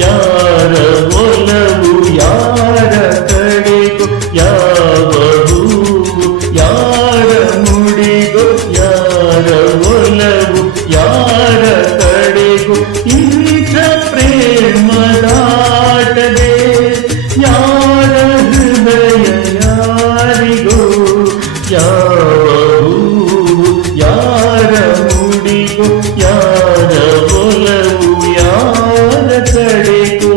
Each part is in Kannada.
ಯಾರ ಒಲವು ಯಾರ ಕಡೆಗೂ, ಯಾವ ಹೂವು ಯಾರ ಮುಡಿಗೂ, ಯಾರ ಒಲವು ಯಾರ ಕಡೆಗೂ. ಇಂಥ ಪ್ರೇಮದಾಟದೆ ಯಾರ ಹೃದಯ ಯಾರಿಗೂ, ಯಾವ ಹೂವು ಯಾರ ಮುಡಿಗೂ, ಯಾರ ಒಲವು ಯಾರ ಕಡೆಗೂ.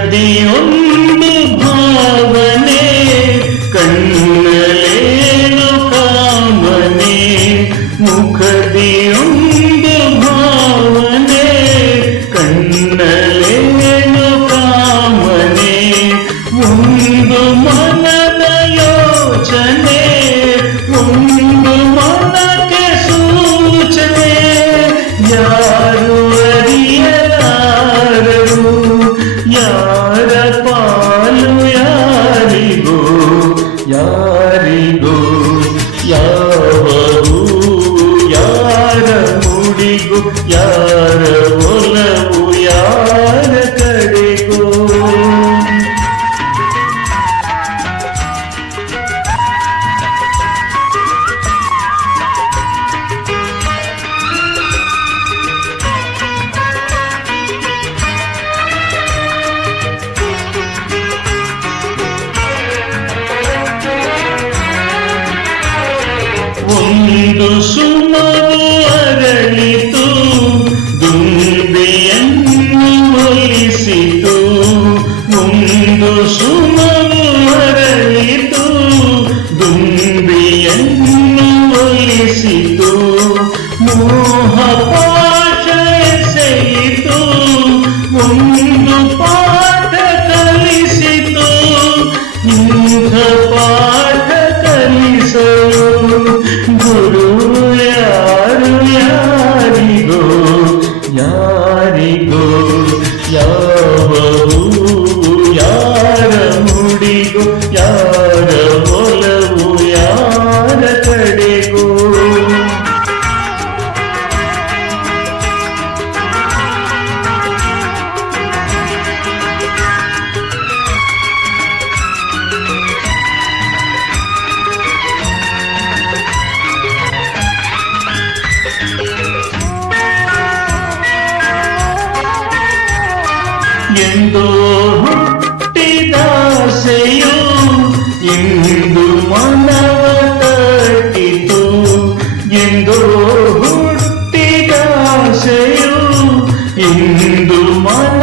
ಮುಖದಿಯೊಂದು ಭಾವನೆ, ಕಣ್ಣಲೇನು ಕಾಮನೆ. ಮುಖದಿಯೊಂದು ಭಾವನೆ, ಕಣ್ಣಲೇನು ಕಾಮನೆ. ಒಂದು ಮನದ ಯೋಚನೆ, ಒಂದು ಮನಕ್ಕೆ ಸೂಚನೆ. ಯಾರು ಅರಿಯಲಾರರು, ಯಾರ ಪಾಲು ಯಾರಿಗೋ, ಯಾರಿಗೋ. ಯಾವ ಹೂವು ಯಾರ ಮುಡಿಗೂ, ಯಾರ ಒಲವು ಯಾರ ಕಡೆಗೂ. ಒಂದು ಸುಮವು ಅರಳಿತು, ದುಂಬಿಯನ್ನು ಒಲಿಸಿತು. ಒಂದು ಸುಮವು ಅರಳಿತು, ದುಂಬಿಯನ್ನು ಒಲಿಸಿತು. ಮೋಹ ಪಾಶ ಎಸೆಯಿತು, ಒಂದು ಪಾಠ ಕಲಿಸಿತು. ಇಂಥ ಪಾಠ ಕಲಿಸಲು ಗುರು ಯಾರು ಯಾರಿಗೋ, ಯಾರಿಗೋ. ಯಾವ ಹೂವು ಯಾರ ಮುಡಿಗೂ, ಯಾರ ಒಲವು ಯಾರ ಕಡೆಗೂ. ಎಂದೋ ಹುಟ್ಟಿದಾಸೆಯು ಇಂದು ಮನವ ತಟ್ಟಿತು. ಎಂದೋ ಹುಟ್ಟಿದಾಸೆಯು ಇಂದು ಮನ